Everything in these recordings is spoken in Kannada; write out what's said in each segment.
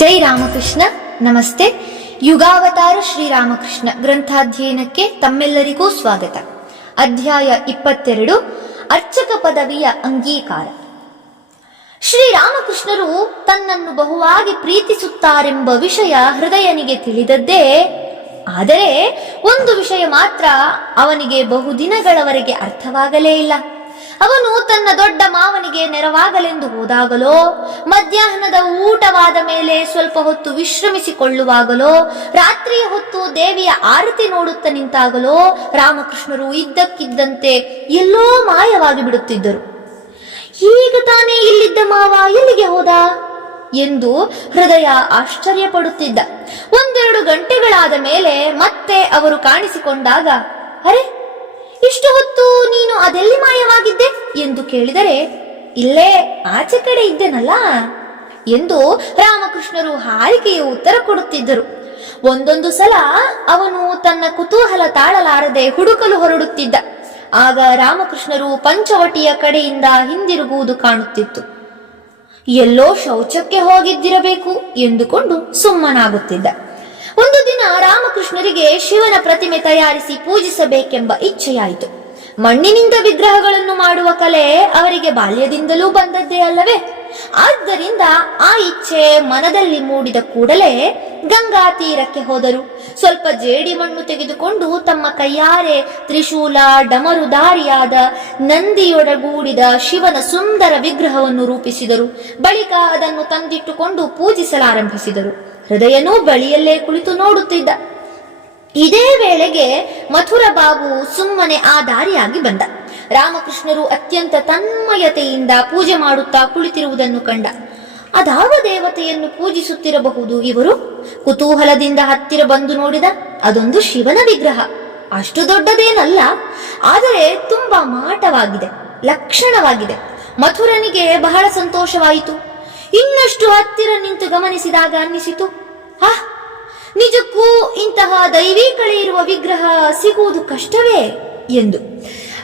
ಜೈ ರಾಮಕೃಷ್ಣ. ನಮಸ್ತೆ. ಯುಗಾವತಾರ ಶ್ರೀರಾಮಕೃಷ್ಣ ಗ್ರಂಥಾಧ್ಯಯನಕ್ಕೆ ತಮ್ಮೆಲ್ಲರಿಗೂ ಸ್ವಾಗತ. ಅಧ್ಯಾಯ 22, ಅರ್ಚಕ ಪದವಿಯ ಅಂಗೀಕಾರ. ಶ್ರೀರಾಮಕೃಷ್ಣರು ತನ್ನನ್ನು ಬಹುವಾಗಿ ಪ್ರೀತಿಸುತ್ತಾರೆಂಬ ವಿಷಯ ಹೃದಯನಿಗೆ ತಿಳಿದದ್ದೇ. ಆದರೆ ಒಂದು ವಿಷಯ ಮಾತ್ರ ಅವನಿಗೆ ಬಹುದಿನಗಳವರೆಗೆ ಅರ್ಥವಾಗಲೇ ಇಲ್ಲ. ಅವನು ತನ್ನ ದೊಡ್ಡ ಮಾವನಿಗೆ ನೆರವಾಗಲೆಂದು ಹೋದಾಗಲೋ, ಮಧ್ಯಾಹ್ನದ ಊಟವಾದ ಮೇಲೆ ಸ್ವಲ್ಪ ಹೊತ್ತು ವಿಶ್ರಮಿಸಿಕೊಳ್ಳುವಾಗಲೋ, ರಾತ್ರಿಯ ಹೊತ್ತು ದೇವಿಯ ಆರತಿ ನೋಡುತ್ತಾ ನಿಂತಾಗಲೋ ರಾಮಕೃಷ್ಣರು ಇದ್ದಕ್ಕಿದ್ದಂತೆ ಎಲ್ಲೋ ಮಾಯವಾಗಿ ಬಿಡುತ್ತಿದ್ದರು. ಈಗ ತಾನೇ ಇಲ್ಲಿದ್ದ ಮಾವ ಎಲ್ಲಿಗೆ ಹೋದ ಎಂದು ಹೃದಯ ಆಶ್ಚರ್ಯ ಪಡುತ್ತಿದ್ದ. ಒಂದೆರಡು ಗಂಟೆಗಳಾದ ಮೇಲೆ ಮತ್ತೆ ಅವರು ಕಾಣಿಸಿಕೊಂಡಾಗ, ಅರೆ, ಇಷ್ಟು ಹೊತ್ತು ನೀನು ಅದೆಲ್ಲಿ ಮಾಯವಾಗಿದ್ದೆ ಎಂದು ಕೇಳಿದರೆ, ಇಲ್ಲೇ ಆಚೆ ಕಡೆ ಇದ್ದೇನಲ್ಲ ಎಂದು ರಾಮಕೃಷ್ಣರು ಹಾರಿಕೆಯ ಉತ್ತರ ಕೊಡುತ್ತಿದ್ದರು. ಒಂದೊಂದು ಸಲ ಅವನು ತನ್ನ ಕುತೂಹಲ ತಾಳಲಾರದೆ ಹುಡುಕಲು ಹೊರಡುತ್ತಿದ್ದ. ಆಗ ರಾಮಕೃಷ್ಣರು ಪಂಚವಟಿಯ ಕಡೆಯಿಂದ ಹಿಂದಿರುಗುವುದು ಕಾಣುತ್ತಿತ್ತು. ಎಲ್ಲೋ ಶೌಚಕ್ಕೆ ಹೋಗಿದ್ದಿರಬೇಕು ಎಂದುಕೊಂಡು ಸುಮ್ಮನಾಗುತ್ತಿದ್ದ. ಒಂದು ದಿನ ರಾಮಕೃಷ್ಣರಿಗೆ ಶಿವನ ಪ್ರತಿಮೆ ತಯಾರಿಸಿ ಪೂಜಿಸಬೇಕೆಂಬ ಇಚ್ಛೆಯಾಯಿತು. ಮಣ್ಣಿನಿಂದ ವಿಗ್ರಹಗಳನ್ನು ಮಾಡುವ ಕಲೆ ಅವರಿಗೆ ಬಾಲ್ಯದಿಂದಲೂ ಬಂದದ್ದೇ ಅಲ್ಲವೇ? ಆದ್ದರಿಂದ ಆ ಇಚ್ಛೆ ಮನದಲ್ಲಿ ಮೂಡಿದ ಕೂಡಲೇ ಗಂಗಾ ತೀರಕ್ಕೆ ಹೋದರು. ಸ್ವಲ್ಪ ಜೇಡಿ ಮಣ್ಣು ತೆಗೆದುಕೊಂಡು ತಮ್ಮ ಕೈಯಾರೆ ತ್ರಿಶೂಲ, ಡಮರುಧಾರಿಯಾದ ನಂದಿಯೊಡಗೂಡಿದ ಶಿವನ ಸುಂದರ ವಿಗ್ರಹವನ್ನು ರೂಪಿಸಿದರು. ಬಳಿಕ ಅದನ್ನು ತಂದಿಟ್ಟುಕೊಂಡು ಪೂಜಿಸಲಾರಂಭಿಸಿದರು. ಹೃದಯನೂ ಬಳಿಯಲ್ಲೇ ಕುಳಿತು ನೋಡುತ್ತಿದ್ದ. ಇದೇ ವೇಳೆಗೆ ಮಥುರ ಬಾಬು ಸುಮ್ಮನೆ ಆ ದಾರಿಯಾಗಿ ಬಂದ. ರಾಮಕೃಷ್ಣರು ಅತ್ಯಂತ ತನ್ಮಯತೆಯಿಂದ ಪೂಜೆ ಮಾಡುತ್ತಾ ಕುಳಿತಿರುವುದನ್ನು ಕಂಡ. ಅದಾವ ದೇವತೆಯನ್ನು ಪೂಜಿಸುತ್ತಿರಬಹುದು ಇವರು? ಕುತೂಹಲದಿಂದ ಹತ್ತಿರ ಬಂದು ನೋಡಿದ. ಅದೊಂದು ಶಿವನ ವಿಗ್ರಹ. ಅಷ್ಟು ದೊಡ್ಡದೇನಲ್ಲ, ಆದರೆ ತುಂಬಾ ಮಾಟವಾಗಿದೆ, ಲಕ್ಷಣವಾಗಿದೆ. ಮಥುರನಿಗೆ ಬಹಳ ಸಂತೋಷವಾಯಿತು. ಇನ್ನಷ್ಟು ಹತ್ತಿರ ನಿಂತು ಗಮನಿಸಿದಾಗ ಅನ್ನಿಸಿತು, ನಿಜಕ್ಕೂ ಇಂತಹ ದೈವೀ ಕಳೆ ಇರುವ ವಿಗ್ರಹ ಸಿಗುವುದು ಕಷ್ಟವೇ ಎಂದು.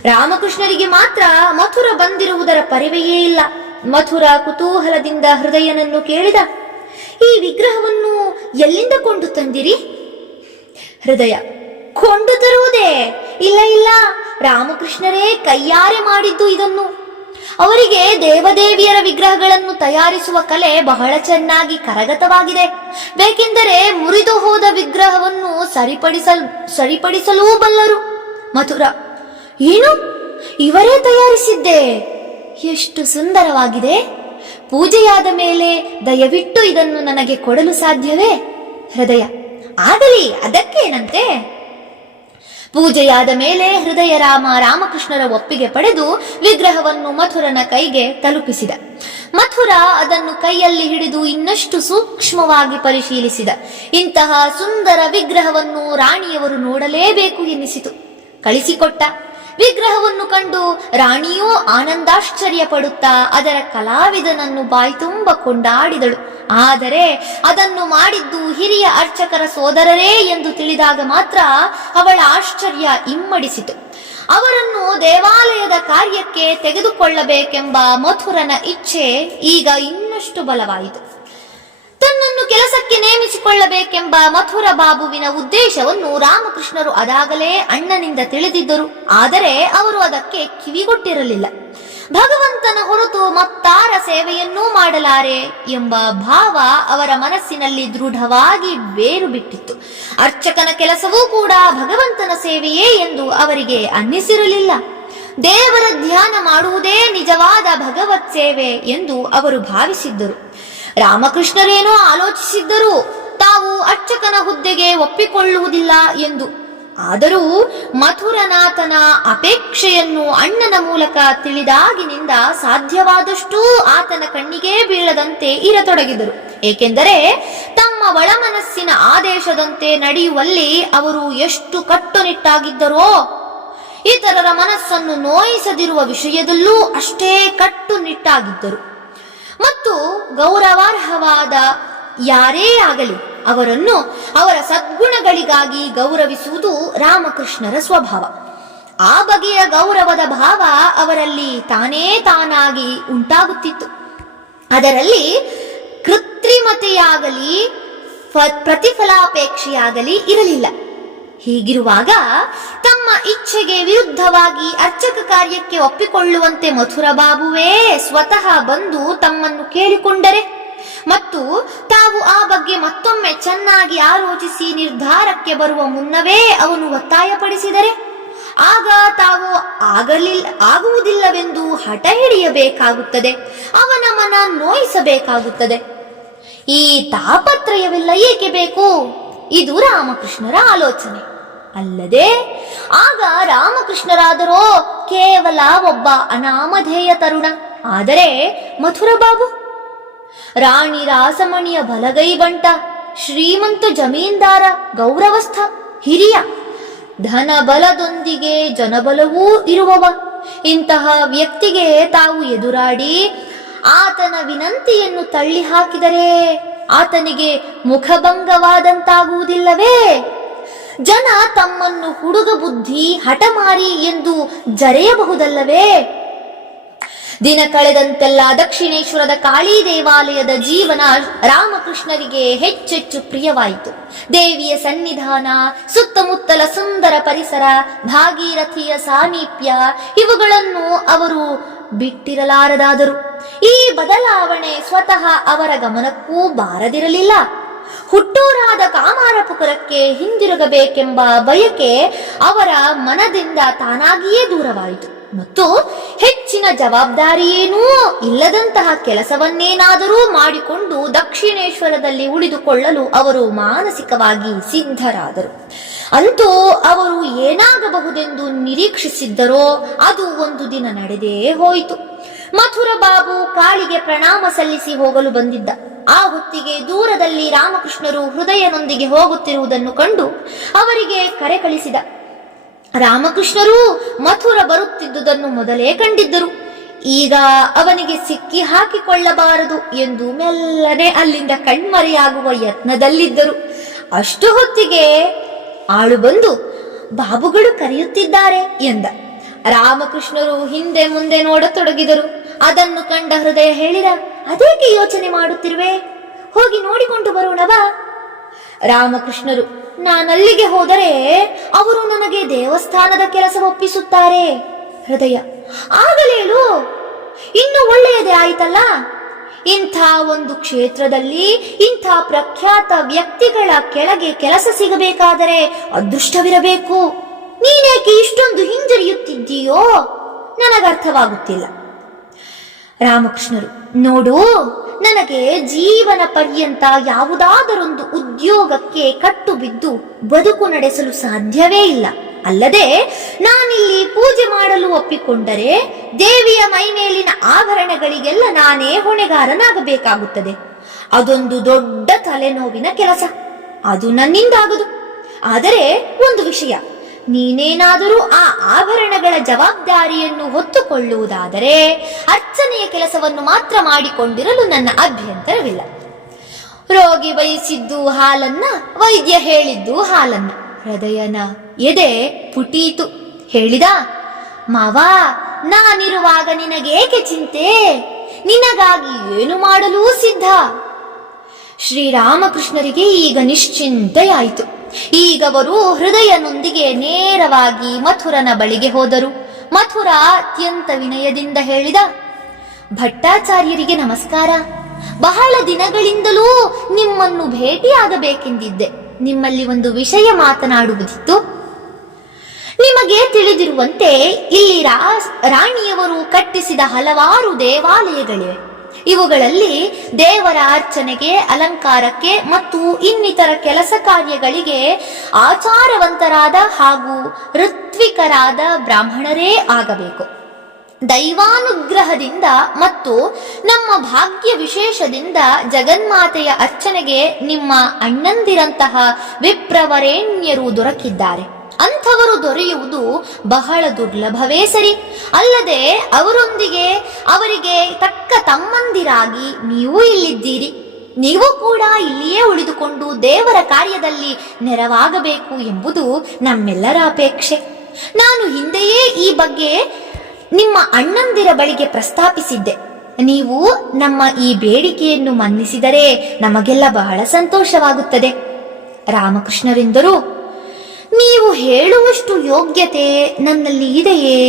ರಾಮಕೃಷ್ಣರಿಗೆ ಮಾತ್ರ ಮಥುರ ಬಂದಿರುವುದರ ಪರಿವೆಯೇ ಇಲ್ಲ. ಮಥುರ ಕುತೂಹಲದಿಂದ ಹೃದಯನನ್ನು ಕೇಳಿದ, ಈ ವಿಗ್ರಹವನ್ನು ಎಲ್ಲಿಂದ ಕೊಂಡು ತಂದಿರಿ? ಹೃದಯ, ಕೊಂಡು ತರುವುದೇ? ಇಲ್ಲ ಇಲ್ಲ, ರಾಮಕೃಷ್ಣರೇ ಕೈಯಾರೆ ಮಾಡಿದ್ದು ಇದನ್ನು. ಅವರಿಗೆ ದೇವದೇವಿಯರ ವಿಗ್ರಹಗಳನ್ನು ತಯಾರಿಸುವ ಕಲೆ ಬಹಳ ಚೆನ್ನಾಗಿ ಕರಗತವಾಗಿದೆ. ಬೇಕೆಂದರೆ ಮುರಿದು ಹೋದ ವಿಗ್ರಹವನ್ನು ಸರಿಪಡಿಸಲೂ ಬಲ್ಲರು. ಮಥುರ, ಏನು, ಇವರೇ ತಯಾರಿಸಿದ್ದೆ? ಎಷ್ಟು ಸುಂದರವಾಗಿದೆ! ಪೂಜೆಯಾದ ಮೇಲೆ ದಯವಿಟ್ಟು ಇದನ್ನು ನನಗೆ ಕೊಡಲು ಸಾಧ್ಯವೇ? ಹೃದಯ, ಆಗಲಿ, ಅದಕ್ಕೇನಂತೆ. ಪೂಜೆಯಾದ ಮೇಲೆ ಹೃದಯ ರಾಮಕೃಷ್ಣರ ಒಪ್ಪಿಗೆ ಪಡೆದು ವಿಗ್ರಹವನ್ನು ಮಥುರನ ಕೈಗೆ ತಲುಪಿಸಿದ. ಮಥುರ ಅದನ್ನು ಕೈಯಲ್ಲಿ ಹಿಡಿದು ಇನ್ನಷ್ಟು ಸೂಕ್ಷ್ಮವಾಗಿ ಪರಿಶೀಲಿಸಿದ. ಇಂತಹ ಸುಂದರ ವಿಗ್ರಹವನ್ನು ರಾಣಿಯವರು ನೋಡಲೇಬೇಕು ಎನ್ನಿಸಿತು. ಕಳಿಸಿಕೊಟ್ಟ. ವಿಗ್ರಹವನ್ನು ಕಂಡು ರಾಣಿಯೂ ಆನಂದಾಶ್ಚರ್ಯ ಪಡುತ್ತಾ ಅದರ ಕಲಾವಿದನನ್ನು ಬಾಯ್ತುಂಬ ಕೊಂಡಾಡಿದಳು. ಆದರೆ ಅದನ್ನು ಮಾಡಿದ್ದು ಹಿರಿಯ ಅರ್ಚಕರ ಸೋದರರೇ ಎಂದು ತಿಳಿದಾಗ ಮಾತ್ರ ಅವಳ ಆಶ್ಚರ್ಯ ಇಮ್ಮಡಿಸಿತು. ಅವರನ್ನು ದೇವಾಲಯದ ಕಾರ್ಯಕ್ಕೆ ತೆಗೆದುಕೊಳ್ಳಬೇಕೆಂಬ ಮಥುರನ ಇಚ್ಛೆ ಈಗ ಇನ್ನಷ್ಟು ಬಲವಾಯಿತು. ತನ್ನನ್ನು ಕೆಲಸಕ್ಕೆ ನೇಮಿಸಿಕೊಳ್ಳಬೇಕೆಂಬ ಮಥುರ ಬಾಬುವಿನ ಉದ್ದೇಶವನ್ನು ರಾಮಕೃಷ್ಣರು ಅದಾಗಲೇ ಅಣ್ಣನಿಂದ ತಿಳಿದಿದ್ದರು. ಆದರೆ ಅವರು ಅದಕ್ಕೆ ಕಿವಿಗೊಟ್ಟಿರಲಿಲ್ಲ. ಭಗವಂತನ ಹೊರತು ಮತ್ತಾರ ಸೇವೆಯನ್ನೂ ಮಾಡಲಾರೆ ಎಂಬ ಭಾವ ಅವರ ಮನಸ್ಸಿನಲ್ಲಿ ದೃಢವಾಗಿ ಬೇರು ಬಿಟ್ಟಿತ್ತು. ಅರ್ಚಕನ ಕೆಲಸವೂ ಕೂಡ ಭಗವಂತನ ಸೇವೆಯೇ ಎಂದು ಅವರಿಗೆ ಅನ್ನಿಸಿರಲಿಲ್ಲ. ದೇವರ ಧ್ಯಾನ ಮಾಡುವುದೇ ನಿಜವಾದ ಭಗವತ್ ಸೇವೆ ಎಂದು ಅವರು ಭಾವಿಸಿದ್ದರು. ರಾಮಕೃಷ್ಣರೇನೋ ಆಲೋಚಿಸಿದ್ದರು, ತಾವು ಅರ್ಚಕನ ಹುದ್ದೆಗೆ ಒಪ್ಪಿಕೊಳ್ಳುವುದಿಲ್ಲ ಎಂದು. ಆದರೂ ಮಥುರನಾಥನ ಅಪೇಕ್ಷೆಯನ್ನು ಅಣ್ಣನ ಮೂಲಕ ತಿಳಿದಾಗಿನಿಂದ ಸಾಧ್ಯವಾದಷ್ಟೂ ಆತನ ಕಣ್ಣಿಗೆ ಬೀಳದಂತೆ ಇರತೊಡಗಿದರು. ಏಕೆಂದರೆ ತಮ್ಮ ಒಳಮನಸ್ಸಿನ ಆದೇಶದಂತೆ ನಡೆಯುವಲ್ಲಿ ಅವರು ಎಷ್ಟು ಕಟ್ಟುನಿಟ್ಟಾಗಿದ್ದರೋ, ಇತರರ ಮನಸ್ಸನ್ನು ನೋಯಿಸದಿರುವ ವಿಷಯದಲ್ಲೂ ಅಷ್ಟೇ ಕಟ್ಟುನಿಟ್ಟಾಗಿದ್ದರು. ಮತ್ತು ಗೌರವಾರ್ಹವಾದ ಯಾರೇ ಆಗಲಿ ಅವರನ್ನು ಅವರ ಸದ್ಗುಣಗಳಿಗಾಗಿ ಗೌರವಿಸುವುದು ರಾಮಕೃಷ್ಣರ ಸ್ವಭಾವ. ಆ ಬಗೆಯ ಗೌರವದ ಭಾವ ಅವರಲ್ಲಿ ತಾನೇ ತಾನಾಗಿ ಉಂಟಾಗುತ್ತಿತ್ತು. ಅದರಲ್ಲಿ ಕೃತ್ರಿಮತೆಯಾಗಲಿ ಪ್ರತಿಫಲಾಪೇಕ್ಷೆಯಾಗಲಿ ಇರಲಿಲ್ಲ. ಹೀಗಿರುವಾಗ ತಮ್ಮ ಇಚ್ಛೆಗೆ ವಿರುದ್ಧವಾಗಿ ಅರ್ಚಕ ಕಾರ್ಯಕ್ಕೆ ಒಪ್ಪಿಕೊಳ್ಳುವಂತೆ ಮಥುರ ಬಾಬುವೇ ಸ್ವತಃ ಬಂದು ತಮ್ಮನ್ನು ಕೇಳಿಕೊಂಡರೆ ಮತ್ತು ತಾವು ಆ ಬಗ್ಗೆ ಮತ್ತೊಮ್ಮೆ ಚೆನ್ನಾಗಿ ಆಲೋಚಿಸಿ ನಿರ್ಧಾರಕ್ಕೆ ಬರುವ ಮುನ್ನವೇ ಅವನು ಒತ್ತಾಯಪಡಿಸಿದರೆ ಆಗ ತಾವು ಆಗುವುದಿಲ್ಲವೆಂದು ಹಠ ಹಿಡಿಯಬೇಕಾಗುತ್ತದೆ, ಅವನ ಮನ ನೋಯಿಸಬೇಕಾಗುತ್ತದೆ. ಈ ತಾಪತ್ರಯವೆಲ್ಲ ಏಕೆ ಬೇಕು? ಇದು ರಾಮಕೃಷ್ಣರ ಆಲೋಚನೆ ಅಲ್ಲದೆ ಆಗ ರಾಮಕೃಷ್ಣರಾದರೋ ಕೇವಲ ಒಬ್ಬ ಅನಾಮಧೇಯ ತರುಣ. ಆದರೆ ಮಥುರ ಬಾಬು ರಾಣಿ ರಾಸಮಣಿಯ ಬಲಗೈ ಬಂಟ, ಶ್ರೀಮಂತ ಜಮೀನ್ದಾರ, ಗೌರವಸ್ಥ, ಹಿರಿಯ, ಧನ ಬಲದೊಂದಿಗೆ ಜನಬಲವೂ ಇರುವವ. ಇಂತಹ ವ್ಯಕ್ತಿಗೆ ತಾವು ಎದುರಾಡಿ ಆತನ ವಿನಂತಿಯನ್ನು ತಳ್ಳಿ ಹಾಕಿದರೆ ಆತನಿಗೆ ಮುಖಭಂಗವಾದಂತಾಗುವುದಿಲ್ಲವೇ? ಜನ ತಮ್ಮನ್ನು ಹುಡುಗ ಬುದ್ಧಿ, ಹಠಮಾರಿ ಎಂದು ಜರೆಯಬಹುದಲ್ಲವೇ? ದಿನ ಕಳೆದಂತೆಲ್ಲ ದಕ್ಷಿಣೇಶ್ವರದ ಕಾಳಿ ದೇವಾಲಯದ ಜೀವನ ರಾಮಕೃಷ್ಣರಿಗೆ ಹೆಚ್ಚೆಚ್ಚು ಪ್ರಿಯವಾಯಿತು. ದೇವಿಯ ಸನ್ನಿಧಾನ, ಸುತ್ತಮುತ್ತಲ ಸುಂದರ ಪರಿಸರ, ಭಾಗೀರಥಿಯ ಸಾಮೀಪ್ಯ ಇವುಗಳನ್ನು ಅವರು ಬಿಟ್ಟಿರಲಾರದಾದರು. ಈ ಬದಲಾವಣೆ ಸ್ವತಃ ಅವರ ಗಮನಕ್ಕೂ ಬಾರದಿರಲಿಲ್ಲ. ಹುಟ್ಟೂರಾದ ಕಾಮಾರಪುರಕ್ಕೆ ಹಿಂದಿರುಗಬೇಕೆಂಬ ಬಯಕೆ ಅವರ ಮನದಿಂದ ತಾನಾಗಿಯೇ ದೂರವಾಯಿತು ಮತ್ತು ಹೆಚ್ಚಿನ ಜವಾಬ್ದಾರಿಯೇನೂ ಇಲ್ಲದಂತಹ ಕೆಲಸವನ್ನೇನಾದರೂ ಮಾಡಿಕೊಂಡು ದಕ್ಷಿಣೇಶ್ವರದಲ್ಲಿ ಉಳಿದುಕೊಳ್ಳಲು ಅವರು ಮಾನಸಿಕವಾಗಿ ಸಿದ್ಧರಾದರು. ಅಂತೂ ಅವರು ಏನಾಗಬಹುದೆಂದು ನಿರೀಕ್ಷಿಸಿದ್ದರೋ ಅದು ಒಂದು ದಿನ ನಡೆದೇ ಹೋಯಿತು. ಮಥುರ ಬಾಬು ಕಾಳಿಗೆ ಪ್ರಣಾಮ ಸಲ್ಲಿಸಿ ಹೋಗಲು ಬಂದಿದ್ದ. ಆ ಹೊತ್ತಿಗೆ ದೂರದಲ್ಲಿ ರಾಮಕೃಷ್ಣರು ಹೃದಯನೊಂದಿಗೆ ಹೋಗುತ್ತಿರುವುದನ್ನು ಕಂಡು ಅವರಿಗೆ ಕರೆ ಕಳಿಸಿದ. ರಾಮಕೃಷ್ಣರು ಮಥುರ ಬರುತ್ತಿದ್ದುದನ್ನು ಮೊದಲೇ ಕಂಡಿದ್ದರು. ಈಗ ಅವನಿಗೆ ಸಿಕ್ಕಿ ಹಾಕಿಕೊಳ್ಳಬಾರದು ಎಂದು ಮೆಲ್ಲನೆ ಅಲ್ಲಿಂದ ಕಣ್ಮರೆಯಾಗುವ ಯತ್ನದಲ್ಲಿದ್ದರು. ಅಷ್ಟು ಹೊತ್ತಿಗೆ ಆಳು ಬಂದು ಬಾಬುಗಳು ಕರೆಯುತ್ತಿದ್ದಾರೆ ಎಂದ. ರಾಮಕೃಷ್ಣರು ಹಿಂದೆ ಮುಂದೆ ನೋಡತೊಡಗಿದರು. ಅದನ್ನು ಕಂಡ ಹೃದಯ ಹೇಳಿದ, ಅದೇಕೆ ಯೋಚನೆ ಮಾಡುತ್ತಿರುವೆ? ಹೋಗಿ ನೋಡಿಕೊಂಡು ಬರೋಣವಾ? ರಾಮಕೃಷ್ಣರು, ನಾನಲ್ಲಿಗೆ ಹೋದರೆ ಅವರು ನನಗೆ ದೇವಸ್ಥಾನದ ಕೆಲಸ ಒಪ್ಪಿಸುತ್ತಾರೆ. ಹೃದಯ, ಆಗಲೇಳು, ಇನ್ನು ಒಳ್ಳೆಯದೇ ಆಯ್ತಲ್ಲ. ಇಂಥ ಒಂದು ಕ್ಷೇತ್ರದಲ್ಲಿ ಇಂಥ ಪ್ರಖ್ಯಾತ ವ್ಯಕ್ತಿಗಳ ಕೆಳಗೆ ಕೆಲಸ ಸಿಗಬೇಕಾದರೆ ಅದೃಷ್ಟವಿರಬೇಕು. ನೀನೇಕೆ ಇಷ್ಟೊಂದು ಹಿಂಜರಿಯುತ್ತಿದ್ದೀಯೋ? ನನಗರ್ಥವಾಗುತ್ತಿಲ್ಲ. ರಾಮಕೃಷ್ಣರು, ನೋಡು, ನನಗೆ ಜೀವನ ಪರ್ಯಂತ ಯಾವುದಾದರೊಂದು ಉದ್ಯೋಗಕ್ಕೆ ಕಟ್ಟು ಬಿದ್ದು ಬದುಕು ನಡೆಸಲು ಸಾಧ್ಯವೇ ಇಲ್ಲ. ಅಲ್ಲದೆ ನಾನಿಲ್ಲಿ ಪೂಜೆ ಮಾಡಲು ಒಪ್ಪಿಕೊಂಡರೆ ದೇವಿಯ ಮೈಮೇಲಿನ ಆಭರಣಗಳಿಗೆಲ್ಲ ನಾನೇ ಹೊಣೆಗಾರನಾಗಬೇಕಾಗುತ್ತದೆ. ಅದೊಂದು ದೊಡ್ಡ ತಲೆನೋವಿನ ಕೆಲಸ. ಅದು ನನ್ನಿಂದಾಗದು. ಆದರೆ ಒಂದು ವಿಷಯ, ನೀನೇನಾದರೂ ಆ ಆಭರಣಗಳ ಜವಾಬ್ದಾರಿಯನ್ನು ಹೊತ್ತುಕೊಳ್ಳುವುದಾದರೆ ಅರ್ಚನೆಯ ಕೆಲಸವನ್ನು ಮಾತ್ರ ಮಾಡಿಕೊಂಡಿರಲು ನನ್ನ ಅಭ್ಯಂತರವಿಲ್ಲ. ರೋಗಿ ಬಯಸಿದ್ದು ಹಾಲನ್ನ, ವೈದ್ಯ ಹೇಳಿದ್ದು ಹಾಲನ್ನ. ಹೃದಯನ ಎದೆ ಪುಟೀತು. ಹೇಳಿದ, ಮಾವ, ನಾನಿರುವಾಗ ನಿನಗೇಕೆ ಚಿಂತೆ? ನಿನಗಾಗಿ ಏನು ಮಾಡಲೂ ಸಿದ್ಧ. ಶ್ರೀರಾಮಕೃಷ್ಣರಿಗೆ ಈಗ ನಿಶ್ಚಿಂತೆಯಾಯಿತು. ಈಗವರು ಹೃದಯನೊಂದಿಗೆ ನೇರವಾಗಿ ಮಥುರನ ಬಳಿಗೆ ಹೋದರು. ಮಥುರ ಅತ್ಯಂತ ವಿನಯದಿಂದ ಹೇಳಿದ, ಭಟ್ಟಾಚಾರ್ಯರಿಗೆ ನಮಸ್ಕಾರ. ಬಹಳ ದಿನಗಳಿಂದಲೂ ನಿಮ್ಮನ್ನು ಭೇಟಿಯಾಗಬೇಕೆಂದಿದ್ದೆ. ನಿಮ್ಮಲ್ಲಿ ಒಂದು ವಿಷಯ ಮಾತನಾಡುವುದಿತ್ತು. ನಿಮಗೆ ತಿಳಿದಿರುವಂತೆ ಇಲ್ಲಿ ರಾಣಿಯವರು ಕಟ್ಟಿಸಿದ ಹಲವಾರು ದೇವಾಲಯಗಳಿವೆ. ಇವುಗಳಲ್ಲಿ ದೇವರ ಅರ್ಚನೆಗೆ, ಅಲಂಕಾರಕ್ಕೆ ಮತ್ತು ಇನ್ನಿತರ ಕೆಲಸ ಕಾರ್ಯಗಳಿಗೆ ಆಚಾರವಂತರಾದ ಹಾಗೂ ಋತ್ವಿಕರಾದ ಬ್ರಾಹ್ಮಣರೇ ಆಗಬೇಕು. ದೈವಾನುಗ್ರಹದಿಂದ ಮತ್ತು ನಮ್ಮ ಭಾಗ್ಯ ವಿಶೇಷದಿಂದ ಜಗನ್ಮಾತೆಯ ಅರ್ಚನೆಗೆ ನಿಮ್ಮ ಅಣ್ಣಂದಿರಂತಹ ವಿಪ್ರವರೇಣ್ಯರು ದೊರಕಿದ್ದಾರೆ. ಅಂಥವರು ದೊರೆಯುವುದು ಬಹಳ ದುರ್ಲಭವೇ ಸರಿ. ಅಲ್ಲದೆ ಅವರೊಂದಿಗೆ ಅವರಿಗೆ ತಕ್ಕ ತಮ್ಮಂದಿರಾಗಿ ನೀವು ಇಲ್ಲಿದ್ದೀರಿ. ನೀವು ಕೂಡ ಇಲ್ಲಿಯೇ ಉಳಿದುಕೊಂಡು ದೇವರ ಕಾರ್ಯದಲ್ಲಿ ನೆರವಾಗಬೇಕು ಎಂಬುದು ನಮ್ಮೆಲ್ಲರ ಅಪೇಕ್ಷೆ. ನಾನು ಹಿಂದೆಯೇ ಈ ಬಗ್ಗೆ ನಿಮ್ಮ ಅಣ್ಣಂದಿರ ಬಳಿಗೆ ಪ್ರಸ್ತಾಪಿಸಿದ್ದೆ. ನೀವು ನಮ್ಮ ಈ ಬೇಡಿಕೆಯನ್ನು ಮನ್ನಿಸಿದರೆ ನಮಗೆಲ್ಲ ಬಹಳ ಸಂತೋಷವಾಗುತ್ತದೆ. ರಾಮಕೃಷ್ಣರೆಂದರು, ನೀವು ಹೇಳುವಷ್ಟು ಯೋಗ್ಯತೆ ನನ್ನಲ್ಲಿ ಇದೆಯೇ?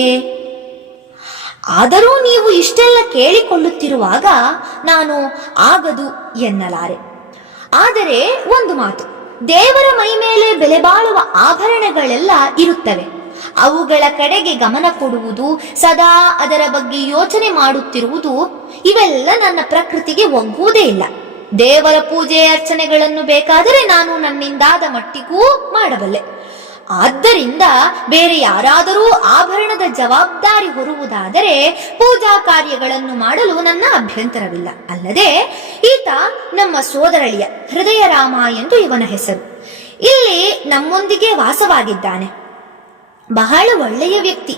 ಆದರೂ ನೀವು ಇಷ್ಟೆಲ್ಲ ಕೇಳಿಕೊಳ್ಳುತ್ತಿರುವಾಗ ನಾನು ಆಗದು ಎನ್ನಲಾರೆ. ಆದರೆ ಒಂದು ಮಾತು, ದೇವರ ಮೈ ಮೇಲೆ ಬೆಲೆ ಬಾಳುವ ಆಭರಣಗಳೆಲ್ಲ ಇರುತ್ತವೆ. ಅವುಗಳ ಕಡೆಗೆ ಗಮನ ಕೊಡುವುದು, ಸದಾ ಅದರ ಬಗ್ಗೆ ಯೋಚನೆ ಮಾಡುತ್ತಿರುವುದು, ಇವೆಲ್ಲ ನನ್ನ ಪ್ರಕೃತಿಗೆ ಒಗ್ಗುವುದೇ ಇಲ್ಲ. ದೇವರ ಪೂಜೆ ಅರ್ಚನೆಗಳನ್ನು ಬೇಕಾದರೆ ನಾನು ನನ್ನಿಂದಾದ ಮಟ್ಟಿಗೂ ಮಾಡಬಲ್ಲೆ. ಆದ್ದರಿಂದ ಬೇರೆ ಯಾರಾದರೂ ಆಭರಣದ ಜವಾಬ್ದಾರಿ ಹೊರುವುದಾದರೆ ಪೂಜಾ ಕಾರ್ಯಗಳನ್ನು ಮಾಡಲು ನನ್ನ ಅಭ್ಯಂತರವಿಲ್ಲ. ಅಲ್ಲದೆ ಈತ ನಮ್ಮ ಸೋದರಳಿಯ ಹೃದಯರಾಮ ಎಂದು ಇವನ ಹೆಸರು. ಇಲ್ಲಿ ನಮ್ಮೊಂದಿಗೆ ವಾಸವಾಗಿದ್ದಾನೆ. ಬಹಳ ಒಳ್ಳೆಯ ವ್ಯಕ್ತಿ.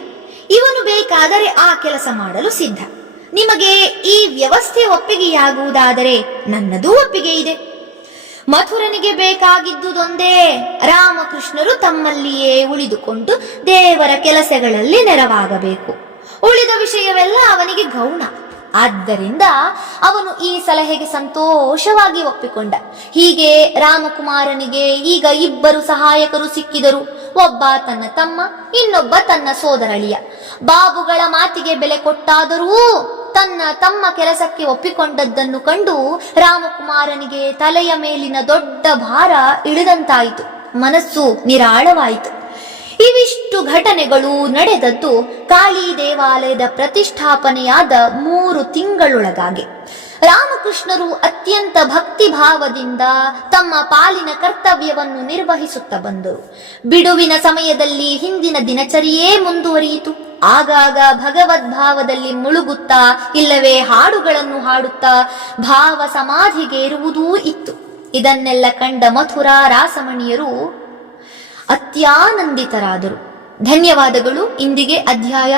ಇವನು ಬೇಕಾದರೆ ಆ ಕೆಲಸ ಮಾಡಲು ಸಿದ್ಧ. ನಿಮಗೆ ಈ ವ್ಯವಸ್ಥೆ ಒಪ್ಪಿಗೆಯಾಗುವುದಾದರೆ ನನ್ನದೂ ಒಪ್ಪಿಗೆ ಇದೆ. ಮಥುರನಿಗೆ ಬೇಕಾಗಿದ್ದುದೊಂದೇ, ರಾಮಕೃಷ್ಣರು ತಮ್ಮಲ್ಲಿಯೇ ಉಳಿದುಕೊಂಡು ದೇವರ ಕೆಲಸಗಳಲ್ಲಿ ನೆರವಾಗಬೇಕು. ಉಳಿದ ವಿಷಯವೆಲ್ಲ ಅವನಿಗೆ ಗೌಣ. ಆದ್ದರಿಂದ ಅವನು ಈ ಸಲಹೆಗೆ ಸಂತೋಷವಾಗಿ ಒಪ್ಪಿಕೊಂಡ. ಹೀಗೆ ರಾಮಕುಮಾರನಿಗೆ ಈಗ ಇಬ್ಬರು ಸಹಾಯಕರು ಸಿಕ್ಕಿದರು. ಒಬ್ಬ ತನ್ನ ತಮ್ಮ, ಇನ್ನೊಬ್ಬ ತನ್ನ ಸೋದರಳಿಯ. ಬಾಬುಗಳ ಮಾತಿಗೆ ಬೆಲೆ ಕೊಟ್ಟಾದರೂ ತನ್ನ ತಮ್ಮ ಕೆಲಸಕ್ಕೆ ಒಪ್ಪಿಕೊಂಡದ್ದನ್ನು ಕಂಡು ರಾಮಕುಮಾರನಿಗೆ ತಲೆಯ ಮೇಲಿನ ದೊಡ್ಡ ಭಾರ ಇಳಿದಂತಾಯಿತು. ಮನಸ್ಸು ನಿರಾಳವಾಯಿತು. ಇವಿಷ್ಟು ಘಟನೆಗಳು ನಡೆದದ್ದು ಕಾಳಿ ದೇವಾಲಯದ ಪ್ರತಿಷ್ಠಾಪನೆಯಾದ 3 ತಿಂಗಳೊಳಗಾಗಿ. ರಾಮಕೃಷ್ಣರು ಅತ್ಯಂತ ಭಕ್ತಿ ಭಾವದಿಂದ ತಮ್ಮ ಪಾಲಿನ ಕರ್ತವ್ಯವನ್ನು ನಿರ್ವಹಿಸುತ್ತಾ ಬಂದರು. ಬಿಡುವಿನ ಸಮಯದಲ್ಲಿ ಹಿಂದಿನ ದಿನಚರಿಯೇ ಮುಂದುವರಿಯಿತು. ಆಗಾಗ ಭಗವದ್ಭಾವದಲ್ಲಿ ಮುಳುಗುತ್ತಾ, ಇಲ್ಲವೇ ಹಾಡುಗಳನ್ನು ಹಾಡುತ್ತಾ ಭಾವ ಸಮಾಧಿಗೇರುವುದೂ ಇತ್ತು. ಇದನ್ನೆಲ್ಲ ಕಂಡ ಮಥುರಾ ರಾಸಮಣಿಯರು ಅತ್ಯಾನಂದಿತರಾದರು. ಧನ್ಯವಾದಗಳು. ಇಂದಿಗೆ ಅಧ್ಯಾಯ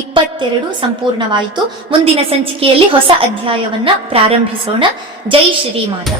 22 ಸಂಪೂರ್ಣವಾಯಿತು. ಮುಂದಿನ ಸಂಚಿಕೆಯಲ್ಲಿ ಹೊಸ ಅಧ್ಯಾಯವನ್ನ ಪ್ರಾರಂಭಿಸೋಣ. ಜೈ ಶ್ರೀಮಾತಾ.